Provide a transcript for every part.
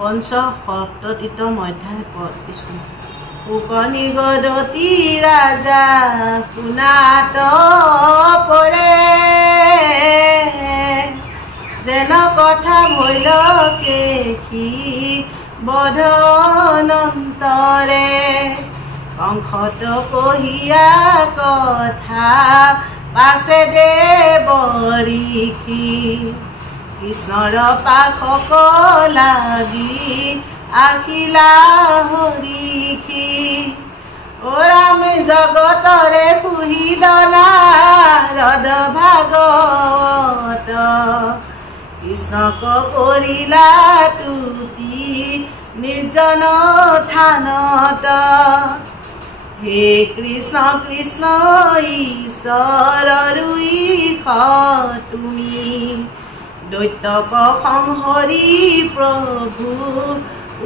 পঞ্চসপ্ততিতম অধ্যায় পদ কৃষ্ণ উপনিগদতি ৰাজা শুনাত পৰে যেন কথা ভৈলকে সি বধনন্তৰে কংসত কহিয়া কথা পাছে দেৱৰীষি কৃষ্ণৰ পাশক লাগি আখিলা হৰিষি অ ৰাম জগতৰে সুহিল নাৰদ ভাগৱত কৃষ্ণক কৰিলা তুতি নিৰ্জন থানত হে কৃষ্ণ কৃষ্ণ ঈশ্বৰ ৰুইখ তুমি দৈত্যক সংহৰি প্ৰভু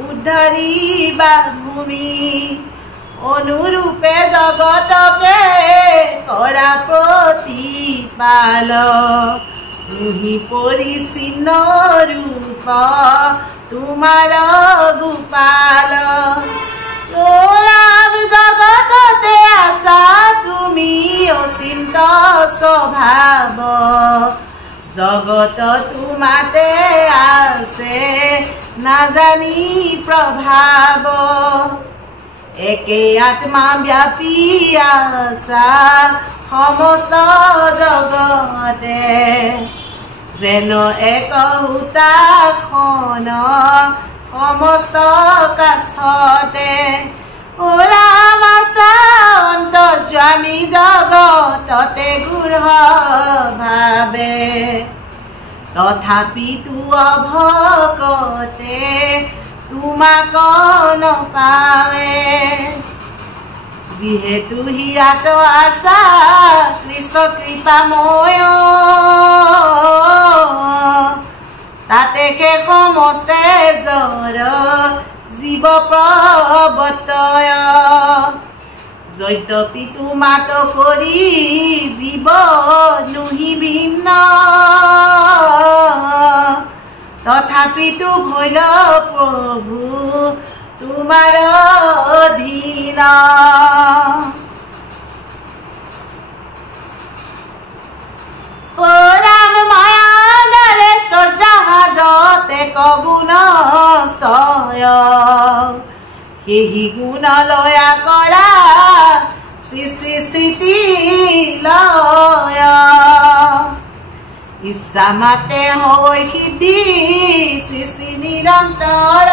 উদ্ধাৰিবা ভূমি অনুৰূপে জগতকে কৰা প্ৰতিপাল তুহি পৰিচিন্ন ৰূপ তোমাৰ গোপাল ৰাম জগততে আছা তুমি অচিন্ত স্বভাৱ জগত তোমাতে আছে নাজানি প্ৰভাৱ একে আত্মা ব্যাপী আছা সমস্ত জগতে যেন এক হুতাসন সমস্ত কাষ্ঠতে অ ৰাম আছা অন্তৰ্যামী জগততে গূঢ় ভাৱে তথাপি তু অভকতে তোমাক নপাৱে যিহেতু হিয়াত আছা কৃষ্ণ কৃপাময় তাতে শেষ সমস্তে জৰ জীৱ প্ৰৱৰ্তয় যদ্যপি তোমাত কৰি জীৱ নুহি ভিন্ন তথাপিতো ভৈল প্ৰভু তোমাৰ অধীন অ ৰাম মায়াৰে সজাহাজতে কগুণ সয় সেহি গুণ লয়া কৰা সৃষ্টি স্থিতি লয় ইচ্ছা মাতে হয় সিদ্ধি সৃষ্টি নিৰন্তৰ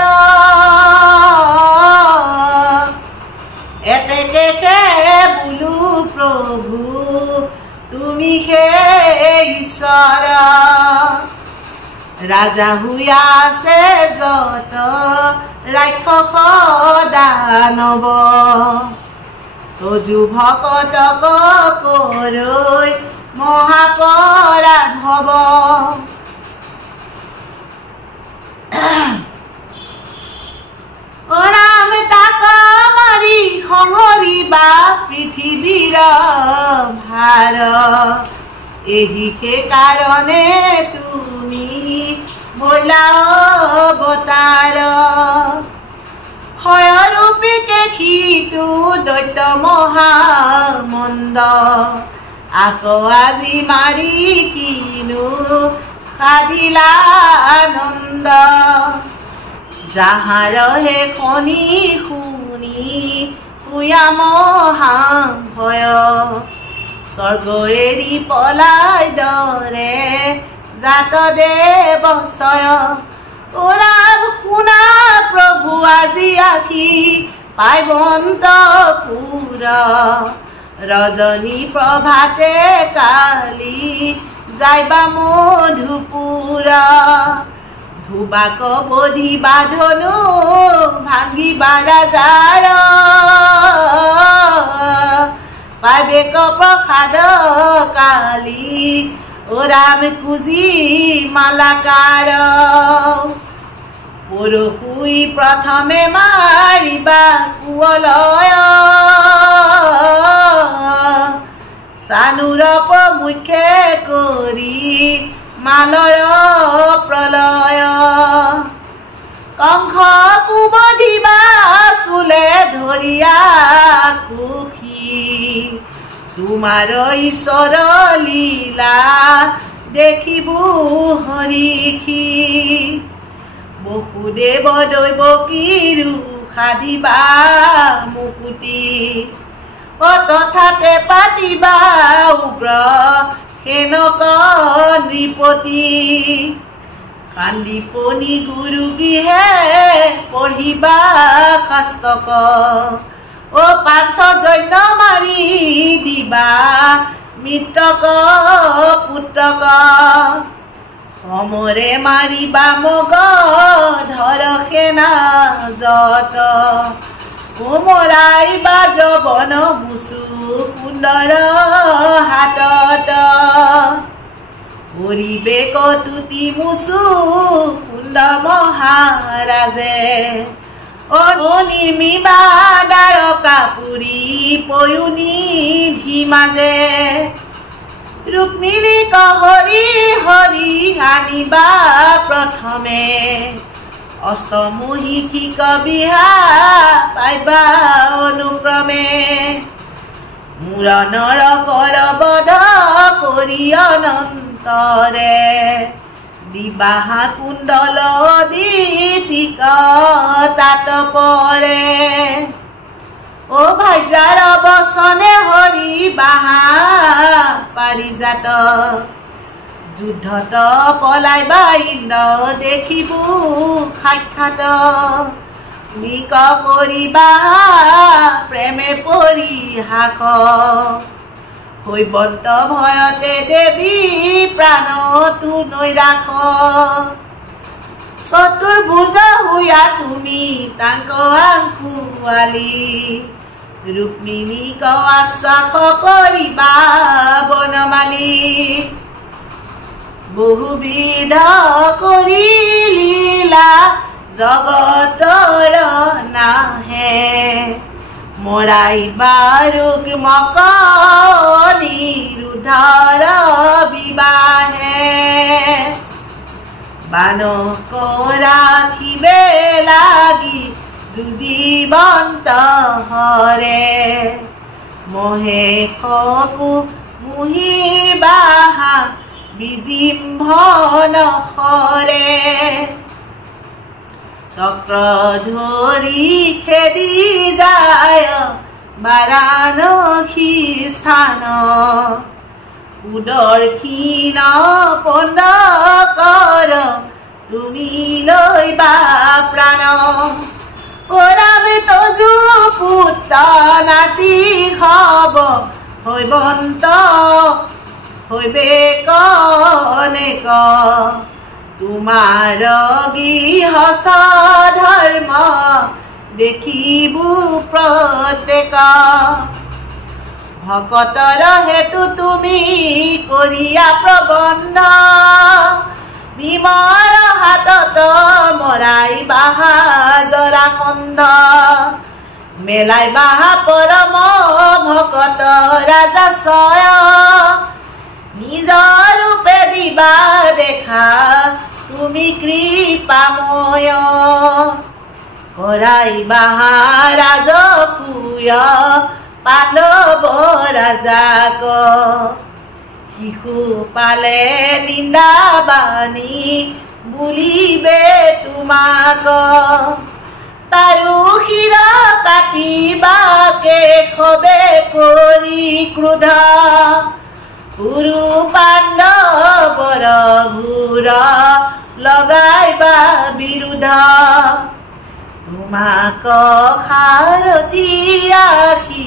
এতেকে বোলো প্ৰভু তুমি হে ঈশ্বৰ ৰাজা হুয়া আছে যত ৰাক্ষস দানৱ তজু ভকতক কৰৈ মহাপৰাভৱ অ ৰাম তাক মাৰি সংহৰিবা পৃথিৱীৰ ভাৰ এহিকে কাৰণে তুমি ভৈলা অৱতাৰ হয়ৰূপীকে সিটো দৈত্য মহামন্দ আকৌ আজি মাৰি কিনো সাধিলা আনন্দ যাহাৰ হে শনি শুনি শুয়া মহা ভয় স্বৰ্গ এৰি পলাই দৰে জাত দেৱশয় অ ৰাম শুনা প্ৰভু আজি আখি পাইবন্তপুৰ ৰজনী প্ৰভাতে কালি যাইবা মধুপুৰ ধুবাক বধিবা ধনু ভাঙিবা ৰাজাৰ পাইবেক প্ৰসাদ কালি অ ৰাম কুজি মালাকাৰ পৰশুই প্ৰথমে মাৰিবা কুৱলয় চানুৰ প্ৰমুখে কৰি মালৰ প্ৰলয় কংস কৰিয়া খুশি তোমাৰ ঈশ্বৰ লীলা দেখিবু হৰিষি বসুদেৱ দৈৱকীৰো সাধিবা মুকুতি তথাতে পাতিবা উগ্ৰ সেনক নৃপতি কান্দিপনি গুৰু গৃহে পঢ়িবা শাস্তক পাঞ্চ যজ্ঞ মাৰি দিবা মিত্ৰক পুত্ৰক সমৰে মাৰিবা মগ ধৰ সেনা যত মৰাইবা যবন মুচু কুণ্ডৰ হাতত পৰিবেক তুতি মুচু কুণ্ড মহাৰাজে নিৰ্মিবা দ্বাৰকা পুৰী পয়ুনি ধীমাজে ৰুক্মিণীক হৰি হৰি আনিবা প্ৰথমে অষ্টমোহিষিক বিহা পাইবা অনুক্ৰমে মূৰণৰ কৰ বধ কৰি অনন্তৰে দিবাহা কুণ্ডল দিতিক তাত পৰে ভাইজাৰ বচনে হৰি বাহা পাৰিজাত যুদ্ধত পলাইবা ইন্দ্ৰ দেখিবু সাক্ষাৎ নিক কৰিবা প্ৰেমে পৰিহাস হৈবন্ত ভয়তে দেৱী প্ৰাণতো নৈৰাশ চতুৰ্ভুজ হৈয়া তুমি তাংক আংকুৱালী ৰুক্মিণীক আশ্বাস কৰিবা বনমালী বহুবিধ কৰি লীলা জগতৰ নাহে মৰাইবা ৰুক্মক নিৰুদ্ধৰ বিবাহে বানক ৰাখিবে লাগি যুজীৱন্ত হৰে মহেশকো মুহিবাহা বিজিম্ভন হৰে চক্ৰ ধৰি খেদি যায় বাৰাণসী স্থান উদৰ ক্ষীণ পণ্ড কৰ তুমি লৈবা প্ৰাণ ৰাম তজু পুত্ৰ নাতি হব হৈবন্ত হৈবে কনেক তোমাৰ গৃহস্থ ধৰ্ম দেখিবু প্ৰত্যেক ভকতৰ হেতু তুমি কৰিয়া প্ৰবন্ধ ভীমৰ হাতত মৰাই বাহা জৰাসন্ধ মেলাই বাহা পৰম ভকত ৰাজাশয় নিজৰ ৰূপে দিবা দেখা তুমি কৃপাময় কৰাই বাহা ৰাজসূয় পাণ্ডৱ ৰাজাক শিশু পালে নিন্দাবাণী বুলিবে তোমাক তাৰো শিৰ কাটিবা কেশৱে কৰি ক্ৰোধ গুৰু পাণ্ডৱৰ ঘূৰ লগাইবা বিৰুদ্ধ তোমাক সাৰথি আশি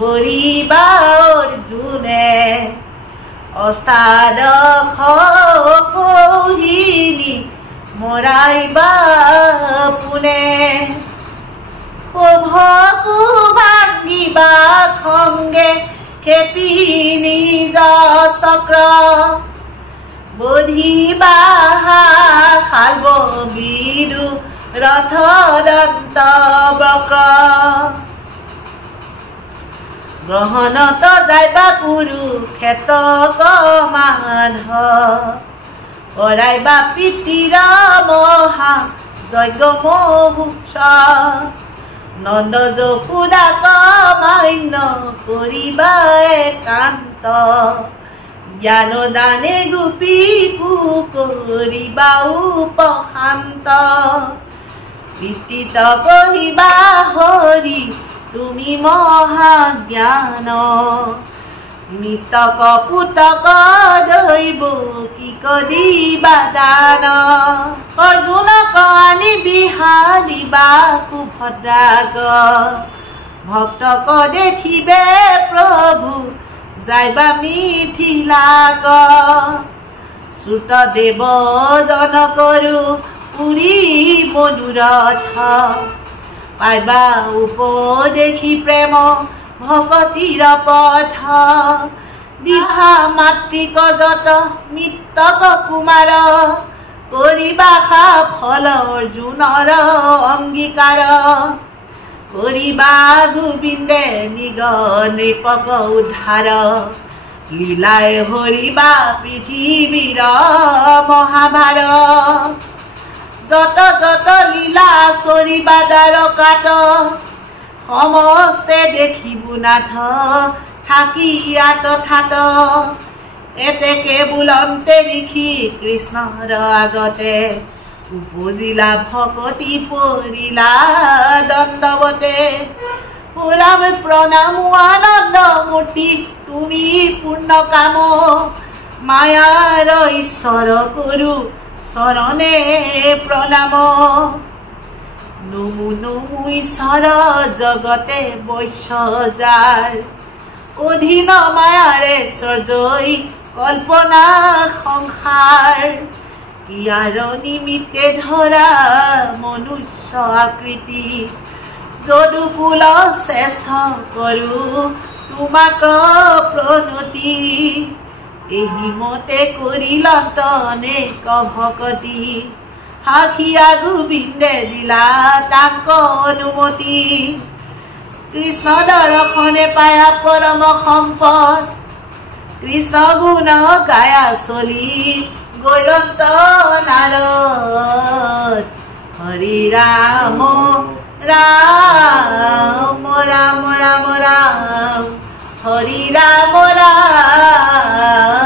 বৰিবা অৰ্জুনে অষ্টাদশ কৌহিনী মৰাইবা পুনে শোভকো ভাঙিবা খংগে খেপি নিজ চক্ৰ বধিবা শাল্ব বিদু ৰথ দন্ত বক্ৰ গ্ৰহণত যাইবা কুৰুক্ষেত্ৰ মাধ কৰাইবা পিতৃৰ মহা যজ্ঞ মুহূৰ্ত নন্দ যশোদাক মান্য কৰিবা একান্ত জ্ঞান দানে গোপীকো কৰিবা উপশান্ত কীৰ্তিত কহিবা হৰি তুমি মহাজ্ঞান মৃতক পুতক দৈব কি কৰিবা দান অৰ্জুনক আনি বিহাৰিবা সুভদ্ৰাক ভক্তক দেখিবে প্ৰভু যাইবা মিথিলাক সুত দেৱ জন কৰো পুৰী মনোৰথ পাইবা উপদেশী প্ৰেম ভকতিৰ পথ দিহা মাতৃক যত মৃতক কুমাৰ কৰিবা সাফল অৰ্জুনৰ অংগীকাৰ কৰিবা গোবিন্দে নিগ নৃপক উদ্ধাৰ লীলাই হৰিবা পৃথিৱীৰ মহাভাৰ যত যত লীলা চৰিবা দ্বাৰকাত সমস্তে দেখিবো নাথ থাকি আতথাত এতেকে বুলন্তে লিখি কৃষ্ণৰ আগতে উপজিলা ভকতি পৰিলা দণ্ডৱতে পুৰাম প্ৰণাম আনন্দ মূৰ্তি তুমি পূৰ্ণ কাম মায়াৰ ঈশ্বৰ কৰো চৰণে প্ৰণাম নমো নমো ঈশ্বৰ জগতে বৈশ্য যাৰ অধীন মায়াৰে সৰ্জই কল্পনা সংসাৰ ইয়াৰ নিমিত্তে ধৰা মনুষ্য আকৃতি যদুকুল শ্ৰেষ্ঠ কৰো তোমাক প্ৰণতি এই মতে কৰিলত অনেক ভকতি হাকিয়া গোবিন্দে দিলা তাক অনুমতি কৃষ্ণ দৰ্শনে পায়া পৰম সম্পদ কৃষ্ণ গুণ গায়া চলি গৈলন্ত নাৰদ হৰি ৰাম ৰাম ৰাম ৰাম ৰাম হৰি ৰাম ৰাম